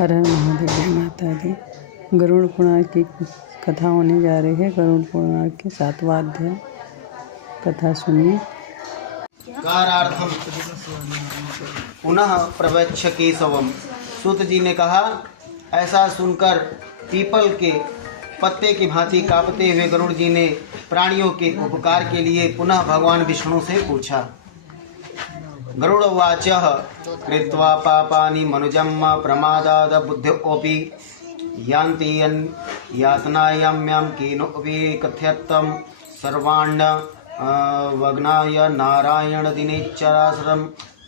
हर हर महादेव माता दी। गरुड़ पुराण की कथा होने जा रही है। गरुड़ पुराण के 7वां अध्याय कथा सुनिए। कारार्थम पुनः प्रवक्ष केशवम। सूत जी ने कहा, ऐसा सुनकर पीपल के पत्ते की भांति कांपते हुए गरुड़ जी ने प्राणियों के उपकार के लिए पुनः भगवान विष्णु से पूछा। गरुड़वाचः कृत्वा पापानि मनुजम् प्रमादाद बुद्ध्योऽपि यान्ति यातनायाम्यां केनोऽपि कथयत्तं सर्वाण्ड वग्नाय नारायण दिनेच्चराश्रम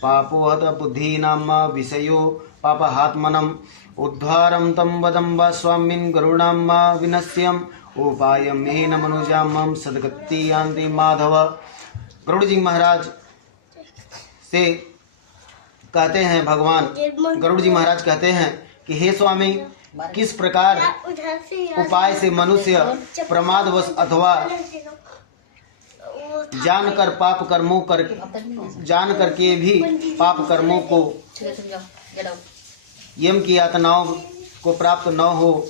पापोहत बुद्धीनां विषयो पापहात्मनम् उद्धारं तं वदं वा स्वामिन् गरुणां विनश्यम् उपायमेन मनुजां सद्गति यान्ति माधव। गरुड़ जी महाराज से कहते हैं, भगवान गरुड़ जी महाराज कहते हैं कि हे स्वामी, किस प्रकार उपाय से मनुष्य प्रमादवश अथवा जानकर पाप कर्मों कर जान करके भी पाप कर्मों को यम की यातनाओं को प्राप्त न हो,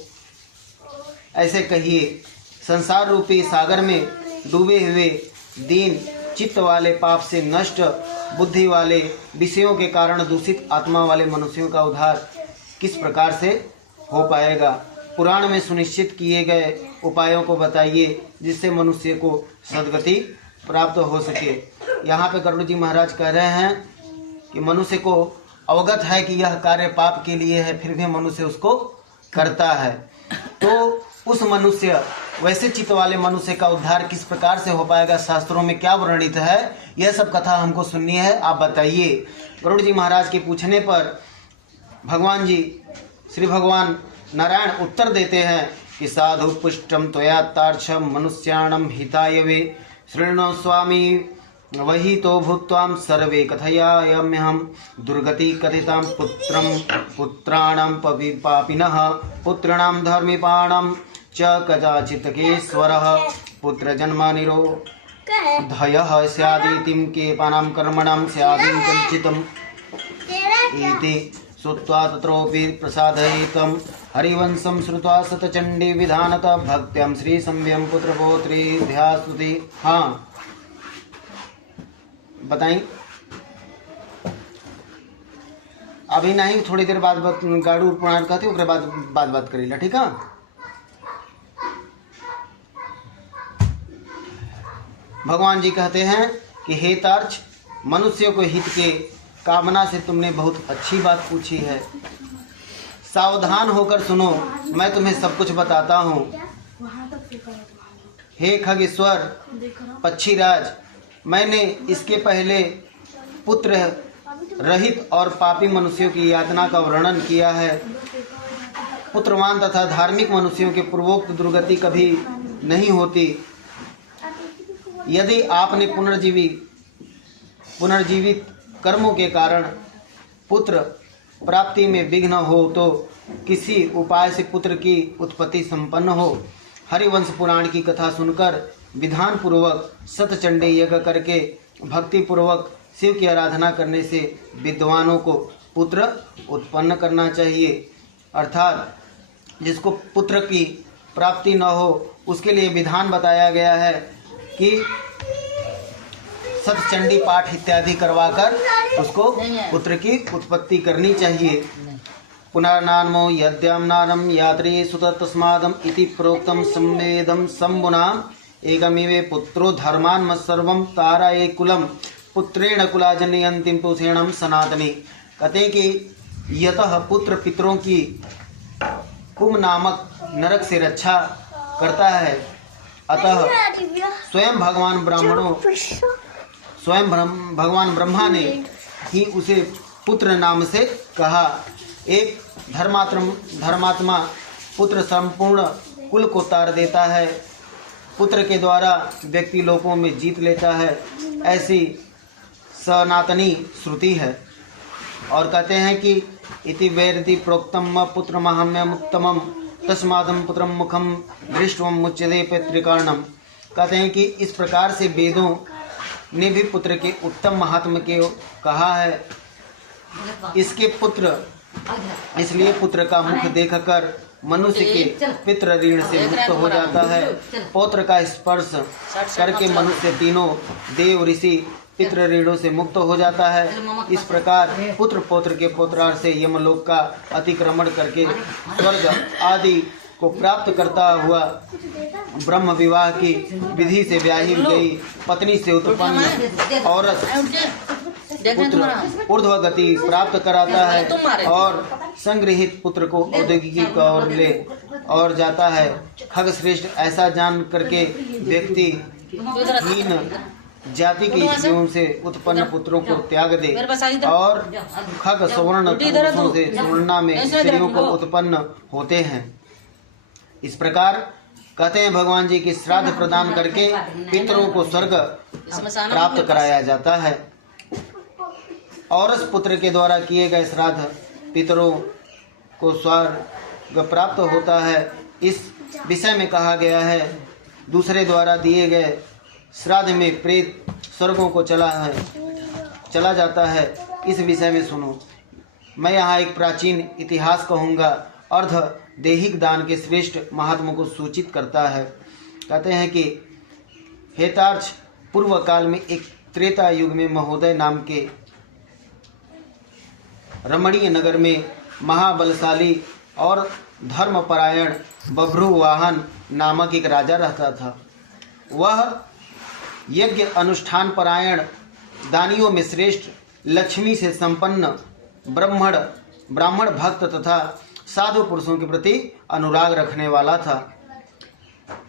ऐसे कहिए। संसार रूपी सागर में डूबे हुए दीन चित्त वाले पाप से नष्ट बुद्धि वाले विषयों के कारण दूषित आत्मा वाले मनुष्यों का उद्धार किस प्रकार से हो पाएगा? पुराण में सुनिश्चित किए गए उपायों को बताइए जिससे मनुष्य को सद्गति प्राप्त हो सके। यहाँ पे गरुड़ जी महाराज कह रहे हैं कि मनुष्य को अवगत है कि यह कार्य पाप के लिए है, फिर भी मनुष्य उसको करता है। तो उस मनुष्य, वैसे चित्त वाले मनुष्य का उद्धार किस प्रकार से हो पाएगा? शास्त्रों में क्या वर्णित है? यह सब कथा हमको सुननी है, आप बताइए। गरुड़ जी महाराज के पूछने पर भगवान जी, श्री भगवान नारायण उत्तर देते हैं कि साधु पुष्टम त्वया तार्क्षम मनुष्याणम हिताय वे शृणु स्वामी वही तो भूत्वाम सर्वे कथयाम्यहम दुर्गति कथितां पुत्राणां पापिनः पुत्राणां धर्मिपाणां च कदाचित् केश्वरः पुत्र जन्मनिरोधयः स्यादितिं केपानां कर्मणां स्यादिं कल्चितम् इति श्रुत्वा तत्रोऽपि प्रसादयितं हरिवंशं श्रुत्वा सतचण्डी विधानतः भक्त्यां श्री संव्यं पुत्रपौत्री ध्यास्तुति। हाँ बताइए। अभी नहीं, थोड़ी देर बाद गरुड़ पुराण कहते उसके बाद बात करेला, ठीक है? भगवान जी कहते हैं कि हे तार्क्ष, मनुष्य को हित के कामना से तुमने बहुत अच्छी बात पूछी है। सावधान होकर सुनो, मैं तुम्हें सब कुछ बताता हूँ। हे खगेश्वर पक्षीराज, मैंने इसके पहले पुत्र रहित और पापी मनुष्यों की यातना का वर्णन किया है। पुत्रवान तथा धार्मिक मनुष्यों के पूर्वोक्त दुर्गति कभी नहीं होती। यदि आपने पुनर्जीवित कर्मों के कारण पुत्र प्राप्ति में विघ्न हो तो किसी उपाय से पुत्र की उत्पत्ति संपन्न हो। हरिवंश पुराण की कथा सुनकर विधान पूर्वक सतचंडी यज्ञ करके भक्ति पूर्वक शिव की आराधना करने से विद्वानों को पुत्र उत्पन्न करना चाहिए। अर्थात जिसको पुत्र की प्राप्ति न हो उसके लिए विधान बताया गया है कि सतचंडी पाठ इत्यादि करवाकर उसको पुत्र की उत्पत्ति करनी चाहिए। पुनर्नामो यद्याम नारम यात्री सुत तस्मादम इति प्रोक्तम संवेदम संबुनाम एकमेव पुत्रो धर्मान मत्सर्वम ताराये कुलम पुत्रेण कुलाजनयन्तीं पोषेणम सनातनी। कहते कि यतः पुत्र पितरों की कुम नामक नरक से रक्षा करता है, अतः स्वयं भगवान ब्रह्मा ने ही उसे पुत्र नाम से कहा। एक धर्मात्मा पुत्र संपूर्ण कुल को तार देता है, पुत्र के द्वारा व्यक्ति लोकों में जीत लेता है, ऐसी सनातनी श्रुति है। और कहते हैं कि इति वैरति प्रोक्तम पुत्र महाम्यम उत्तमम तस्मादम पुत्रम मुखम दृष्टवम मुच्यते पैतृकार्णम। कहते हैं कि इस प्रकार से वेदों ने भी पुत्र के उत्तम महात्म के कहा है। इसके पुत्र इसलिए पुत्र का मुख देखकर मनुष्य के पितृ ऋण से मुक्त हो जाता है। पौत्र का स्पर्श करके मनुष्य तीनों देव ऋषि पितृ ऋणों से मुक्त हो जाता है। इस प्रकार पुत्र पौत्र के पौत्रार्थ से यमलोक का अतिक्रमण करके स्वर्ग आदि को प्राप्त करता हुआ ब्रह्म विवाह की विधि से ब्याही गई पत्नी से उत्पन्न औरत पुत्र ऊर्ध्व गति प्राप्त कराता है और संग्रहित पुत्र को औद्योगिक और ले और जाता है। खग श्रेष्ठ ऐसा जान करके व्यक्ति हीन जाति की स्त्रियों से उत्पन्न पुत्रों को त्याग दे और खग सुवर्ण पुरुषों से सुवर्णा में स्त्रियों को उत्पन्न होते हैं। इस प्रकार कहते हैं भगवान जी की श्राद्ध प्रदान करके पितरों को स्वर्ग प्राप्त कराया जाता है और उस पुत्र के द्वारा किए गए श्राद्ध पितरों को स्वर्ग प्राप्त होता है। इस विषय में कहा गया है दूसरे द्वारा दिए गए श्राद्ध में प्रेत स्वर्गों को चला जाता है। इस विषय में सुनो। मैं यहाँ एक प्राचीन इतिहास कहूँगा। अर्ध देहिक दान के श्रेष्ठ महात्मा को सूचित करता है। कहते हैं कि हेतार्च पूर्व काल में एक त्रेता युग में महोदय नाम के रमणीय नगर में महाबलशाली और धर्मपरायण बभ्रुवाहन नामक एक राजा रहता था। वह यज्ञ अनुष्ठान परायण दानियों में श्रेष्ठ लक्ष्मी से संपन्न ब्राह्मण भक्त तथा साधु पुरुषों के प्रति अनुराग रखने वाला था।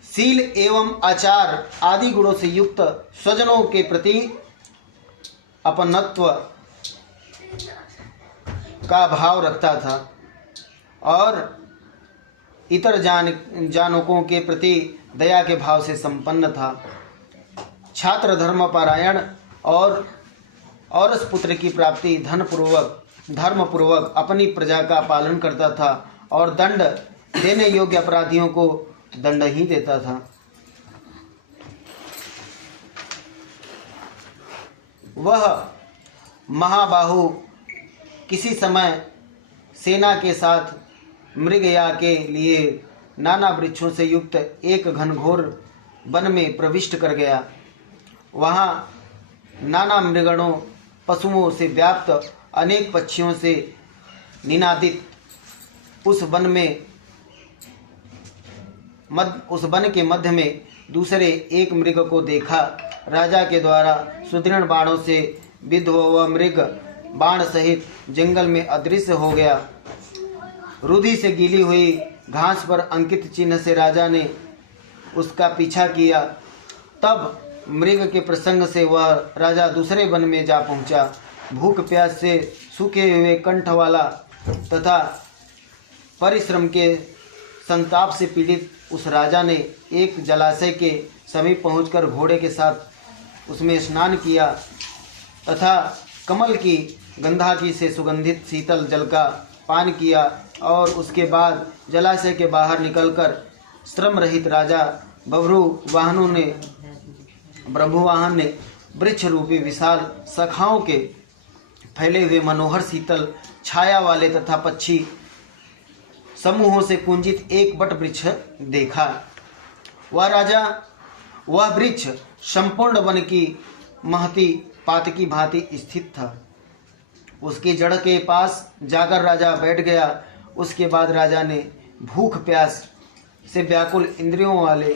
शील एवं आचार आदि गुणों से युक्त स्वजनों के प्रति अपनत्व का भाव रखता था और इतर जानों के प्रति दया के भाव से संपन्न था। छात्र धर्मपरायण और उस पुत्र की प्राप्ति धर्मपूर्वक अपनी प्रजा का पालन करता था और दंड देने योग्य अपराधियों को दंड ही देता था। वह महाबाहु किसी समय सेना के साथ मृगया के लिए नाना वृक्षों से युक्त एक घनघोर वन में प्रविष्ट कर गया। वहाँ नाना मृगणों पशुओं से व्याप्त अनेक पक्षियों से निनादित उस वन के मध्य में दूसरे एक मृग को देखा। राजा के द्वारा सुदृढ़ बाणों से विद्ध वह मृग बाण सहित जंगल में अदृश्य हो गया। रुधि से गीली हुई घास पर अंकित चिन्ह से राजा ने उसका पीछा किया। तब मृग के प्रसंग से वह राजा दूसरे वन में जा पहुंचा। भूख प्यास से सूखे हुए कंठ वाला तथा परिश्रम के संताप से पीड़ित उस राजा ने एक जलाशय के समीप पहुंचकर घोड़े के साथ उसमें स्नान किया तथा कमल की गंधाकी से सुगंधित शीतल जल का पान किया और उसके बाद जलाशय के बाहर निकलकर श्रम रहित राजा ब्रह्मवाहन ने वृक्ष रूपी विशाल शाखाओं के फैले हुए मनोहर शीतल छाया वाले तथा पक्षी समूहों से कुंजित एक बट वृक्ष देखा। वह वृक्ष संपूर्ण वन की महती पात की भांति स्थित था। उसकी जड़ के पास जाकर राजा बैठ गया। उसके बाद राजा ने भूख प्यास से व्याकुल इंद्रियों वाले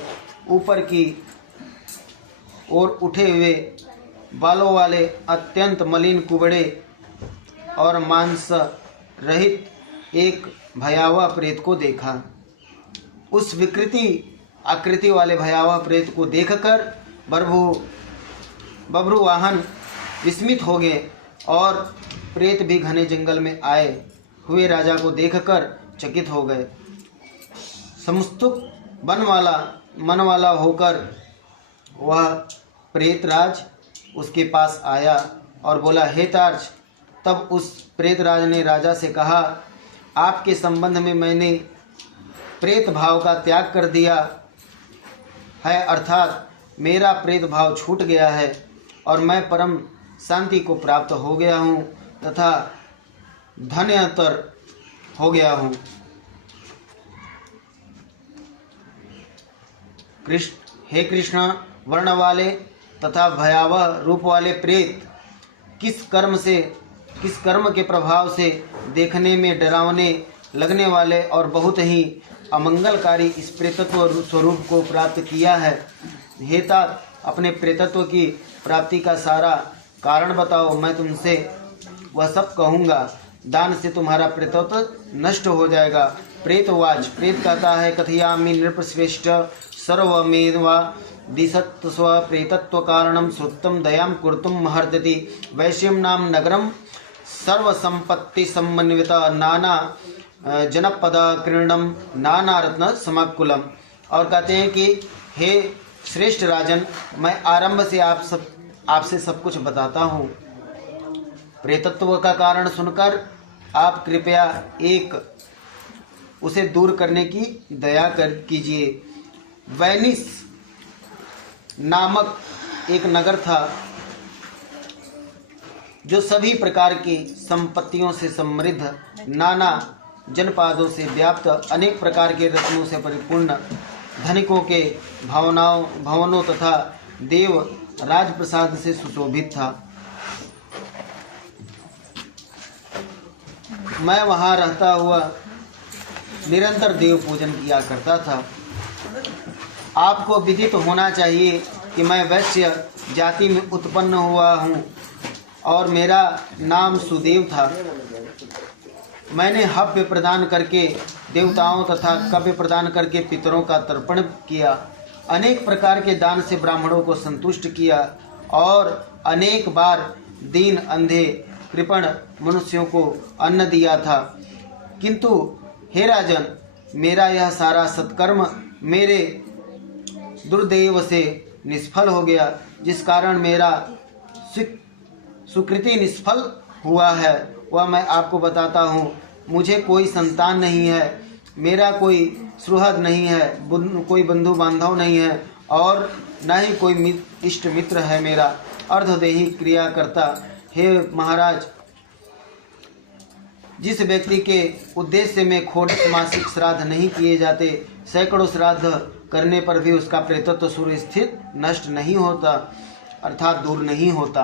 ऊपर की ओर उठे हुए बालों वाले अत्यंत मलिन कुबड़े और मांस रहित एक भयावह प्रेत को देखा। उस विकृति आकृति वाले भयावह प्रेत को देखकर बभ्रुवाहन विस्मित हो गए और प्रेत भी घने जंगल में आए हुए राजा को देखकर चकित हो गए। समुस्तुक मन वाला होकर वह प्रेतराज उसके पास आया और बोला, हे तार्च। तब उस प्रेतराज ने राजा से कहा, आपके संबंध में मैंने प्रेत भाव का त्याग कर दिया है, अर्थात मेरा प्रेत भाव छूट गया है और मैं परम शांति को प्राप्त हो गया हूँ तथा धन्यतर हो गया हूँ। हे कृष्ण, वर्ण वाले तथा भयावह रूप वाले प्रेत किस कर्म के प्रभाव से देखने में डरावने लगने वाले और बहुत ही अमंगलकारी इस प्रेतत्व स्वरूप को प्राप्त किया है। हे तात, अपने प्रेतत्व की प्राप्ति का सारा कारण बताओ, मैं तुमसे वह सब कहूँगा। दान से तुम्हारा प्रेतत्व नष्ट हो जाएगा। प्रेतवाच, प्रेत कहता है, कथयामि नृपश्रेष्ठ सर्वमेवा दिशत स्व प्रेतत्व कारणम श्रुतम दयाम कुर्तुम महर्दति वैश्यम नाम नगरम सर्वसंपत्ति समन्वित नाना जनपद क्रीडम नाना रत्न समाकुलम। और कहते हैं कि हे श्रेष्ठ राजन, मैं आरंभ से आपसे सब कुछ बताता हूँ। प्रेतत्व का कारण सुनकर आप कृपया उसे दूर करने की दया कीजिए। वेनिस नामक एक नगर था जो सभी प्रकार की संपत्तियों से समृद्ध, नाना जनपदों से व्याप्त, अनेक प्रकार के रत्नों से परिपूर्ण, धनिकों के भवनों तथा देव राजप्रसाद से सुशोभित था। मैं वहां रहता हुआ निरंतर देव पूजन किया करता था। आपको विदित होना चाहिए कि मैं वैश्य जाति में उत्पन्न हुआ हूँ और मेरा नाम सुदेव था। मैंने हव्य प्रदान करके देवताओं तथा कव्य प्रदान करके पितरों का तर्पण किया, अनेक प्रकार के दान से ब्राह्मणों को संतुष्ट किया और अनेक बार दीन, अंधे, कृपण मनुष्यों को अन्न दिया था। किंतु हे राजन, मेरा यह सारा सत्कर्म मेरे दुर्दैव से निष्फल हो गया, जिस कारण मेरा सुकृति निष्फल हुआ है वह मैं आपको बताता हूँ। मुझे कोई संतान नहीं है, मेरा कोई सुहृद नहीं है, कोई बंधु बांधव नहीं है और न ही कोई इष्ट मित्र है मेरा। अर्धदेही क्रिया करता। हे महाराज, जिस व्यक्ति के उद्देश्य में खोड़स मासिक श्राद्ध नहीं किए जाते, सैकड़ों श्राद्ध करने पर भी उसका प्रेतत्व सूर्य स्थित नष्ट नहीं होता, अर्थात दूर नहीं होता।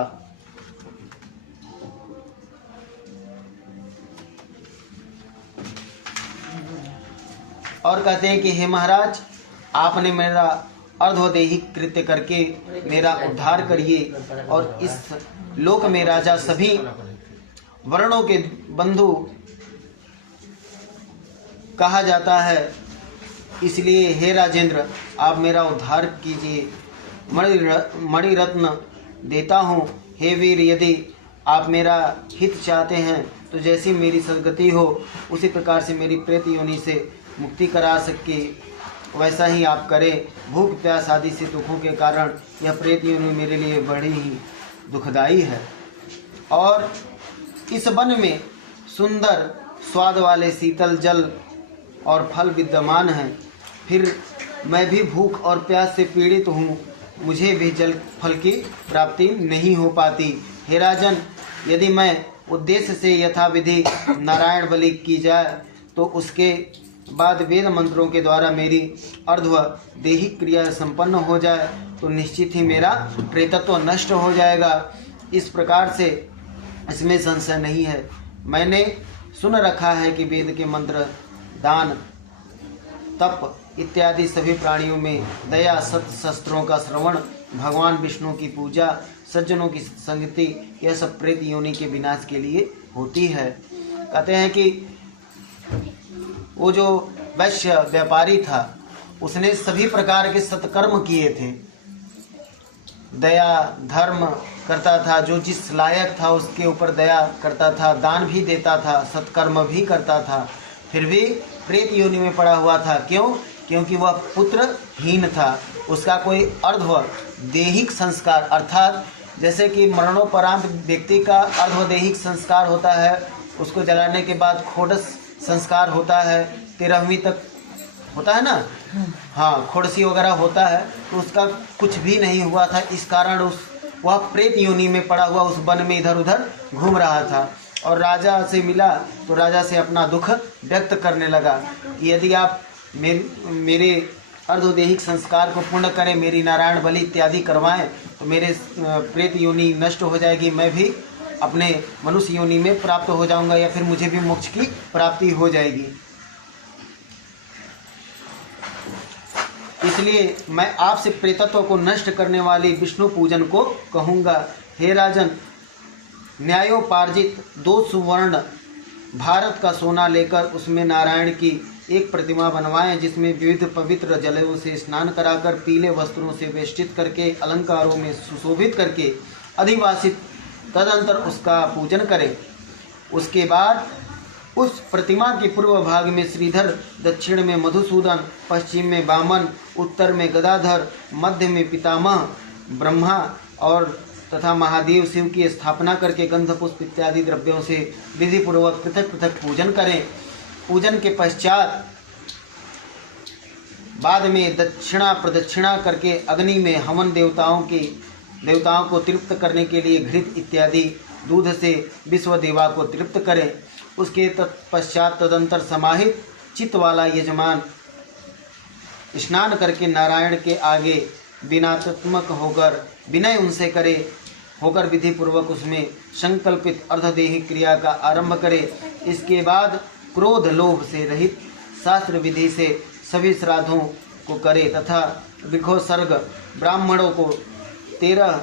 और कहते हैं कि हे महाराज, आपने मेरा अर्धोदेही कृत्य करके मेरा उद्धार करिए और इस लोक में राजा सभी वर्णों के बंधु कहा जाता है, इसलिए हे राजेंद्र, आप मेरा उद्धार कीजिए। मणिरत्न देता हूँ। हे वीर, यदि आप मेरा हित चाहते हैं तो जैसी मेरी सदगति हो उसी प्रकार से मेरी प्रेत योनि से मुक्ति करा सके वैसा ही आप करें। भूख प्यास आदि से दुखों के कारण यह प्रेत योनि मेरे लिए बड़ी ही दुखदायी है और इस वन में सुंदर स्वाद वाले शीतल जल और फल विद्यमान हैं। फिर मैं भी भूख और प्यास से पीड़ित हूँ, मुझे भी जल फल की प्राप्ति नहीं हो पाती। हे राजन, यदि मैं उद्देश्य से यथाविधि नारायण बलि की जाए तो उसके बाद वेद मंत्रों के द्वारा मेरी अर्धव देही क्रिया संपन्न हो जाए तो निश्चित ही मेरा प्रेतत्व नष्ट हो जाएगा। इस प्रकार से इसमें संशय नहीं है। मैंने सुन रखा है कि वेद के मंत्र, दान, तप इत्यादि सभी प्राणियों में दया, सत्य, शस्त्रों का श्रवण, भगवान विष्णु की पूजा, सज्जनों की संगति, यह सब प्रेत योनि के विनाश के लिए होती है। कहते हैं कि वो जो वैश्य व्यापारी था उसने सभी प्रकार के सत्कर्म किए थे, दया धर्म करता था, जो जिस लायक था उसके ऊपर दया करता था, दान भी देता था, सत्कर्म भी करता था, फिर भी प्रेत योनि में पड़ा हुआ था। क्यों? क्योंकि वह पुत्रहीन था। उसका कोई अर्धदैहिक संस्कार, अर्थात जैसे कि मरणोपरांत व्यक्ति का अर्धदैहिक संस्कार होता है, उसको जलाने के बाद खोडस संस्कार होता है, 13वीं तक होता है ना, हाँ, खोड़सी वगैरह होता है, तो उसका कुछ भी नहीं हुआ था। इस कारण वह प्रेत योनि में पड़ा हुआ उस वन में इधर उधर घूम रहा था। और राजा से मिला तो राजा से अपना दुख व्यक्त करने लगा। यदि आप मेरे अर्धोदेहिक संस्कार को पूर्ण करें, मेरी नारायण बलि इत्यादि करवाएं तो मेरे प्रेत योनि नष्ट हो जाएगी, मैं भी अपने मनुष्य योनि में प्राप्त हो जाऊंगा या फिर मुझे भी मोक्ष की प्राप्ति हो जाएगी। इसलिए मैं आपसे प्रेतत्व को नष्ट करने वाली विष्णु पूजन को कहूँगा। हे राजन, न्यायोपार्जित 2 सुवर्ण भारत का सोना लेकर उसमें नारायण की एक प्रतिमा बनवाएं, जिसमें विविध पवित्र जलों से स्नान कराकर, पीले वस्त्रों से वेष्टित करके, अलंकारों में सुशोभित करके अधिवासित, तदंतर उसका पूजन करें। उसके बाद उस प्रतिमा के पूर्व भाग में श्रीधर, दक्षिण में मधुसूदन, पश्चिम में वामन, उत्तर में गदाधर, मध्य में पितामह ब्रह्मा और तथा महादेव शिव की स्थापना करके गंध पुष्प इत्यादि द्रव्यों से विधि पूर्वक पृथक पृथक पूजन करें। पूजन के पश्चात बाद में दक्षिणा प्रदक्षिणा करके अग्नि में हवन देवताओं को तृप्त करने के लिए घृत इत्यादि दूध से विश्व देवा को तृप्त करें। उसके तत्पश्चात तदंतर समाहित चित्त वाला यजमान स्नान करके नारायण के आगे विनात्मक होकर विनय उनसे करे होकर विधि पूर्वक उसमें संकल्पित अर्धदेही क्रिया का आरंभ करे। इसके बाद क्रोध लोभ से रहित शास्त्र विधि से सभी श्राद्धों को करे तथा विघोसर्ग ब्राह्मणों को 13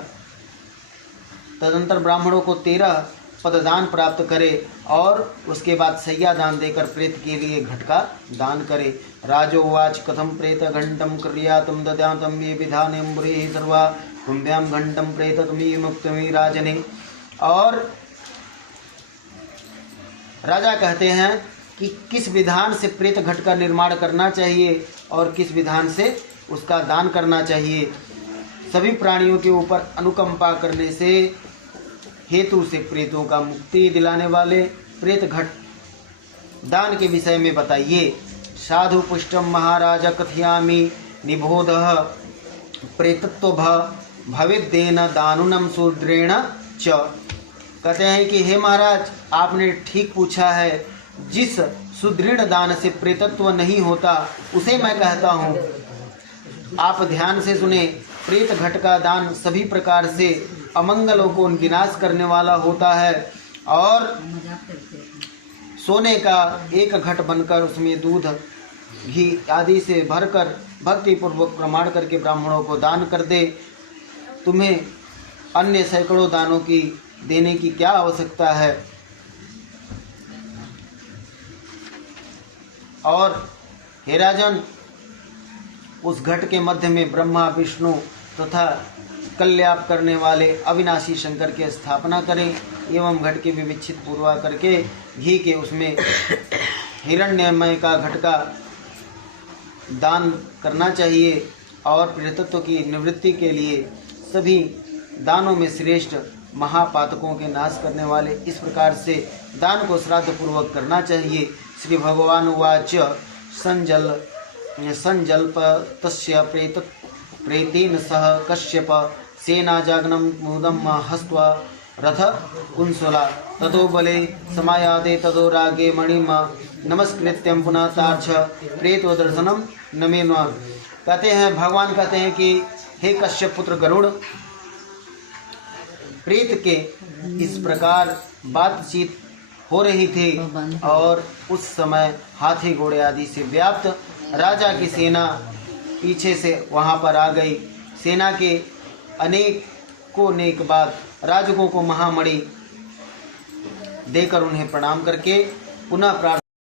पददान प्राप्त करे और उसके बाद सैया दान देकर प्रेत के लिए घटका दान करे। राजोवाच कथम प्रेत घंटम क्रियातम दद्यातम ये विधाने मुरे सर्वा कुंभ्याम घंटम प्रेत तुम्ही मुक्तमी राजने। और राजा कहते हैं कि किस विधान से प्रेत घट का निर्माण करना चाहिए और किस विधान से उसका दान करना चाहिए। सभी प्राणियों के ऊपर अनुकंपा करने से हेतु से प्रेतों का मुक्ति दिलाने वाले प्रेत घट दान के विषय में बताइए। साधु पुष्टम महाराज कथयामि निबोध प्रेतत्व भविद्येन दानुनम शूद्रेण च। कहते हैं कि हे महाराज, आपने ठीक पूछा है, जिस सुदृढ़ दान से प्रेतत्व नहीं होता उसे मैं कहता हूँ। आप ध्यान से सुने, प्रेत घट का दान सभी प्रकार से अमंगलों को विनाश करने वाला होता है और सोने का एक घट बनकर उसमें दूध घी आदि से भरकर भक्ति पूर्वक प्रमाण करके ब्राह्मणों को दान कर दे। तुम्हें अन्य सैकड़ों दानों की देने की क्या आवश्यकता है। और हे राजन, उस घट के मध्य में ब्रह्मा विष्णु तथा कल्याण करने वाले अविनाशी शंकर की स्थापना करें एवं घट के विविच्छित पूर्वा करके घी के उसमें हिरण्यमय का घट का दान करना चाहिए। और प्रेतत्व की निवृत्ति के लिए सभी दानों में श्रेष्ठ महापातकों के नाश करने वाले इस प्रकार से दान को श्राद्ध पूर्वक करना चाहिए। श्री भगवान उवाच संजल्प तस्य प्रेतेन सह कश्यप सेना जागनम मुदम हस्त्वा रथ कुंसला ततो बले समायादे ततो रागे मणिम नमस्कृत्यम पुनः तार्छ प्रेतो दर्शनम नमेन्वा। कहते हैं, भगवान कहते हैं कि हे कश्यप पुत्र गरुड़, प्रेत के इस प्रकार बातचीत हो रही थी और उस समय हाथी घोड़े आदि से व्याप्त राजा की सेना पीछे से वहां पर आ गई। सेना के अनेक बाद राजकों को महामणि देकर उन्हें प्रणाम करके पुनः प्रार्थना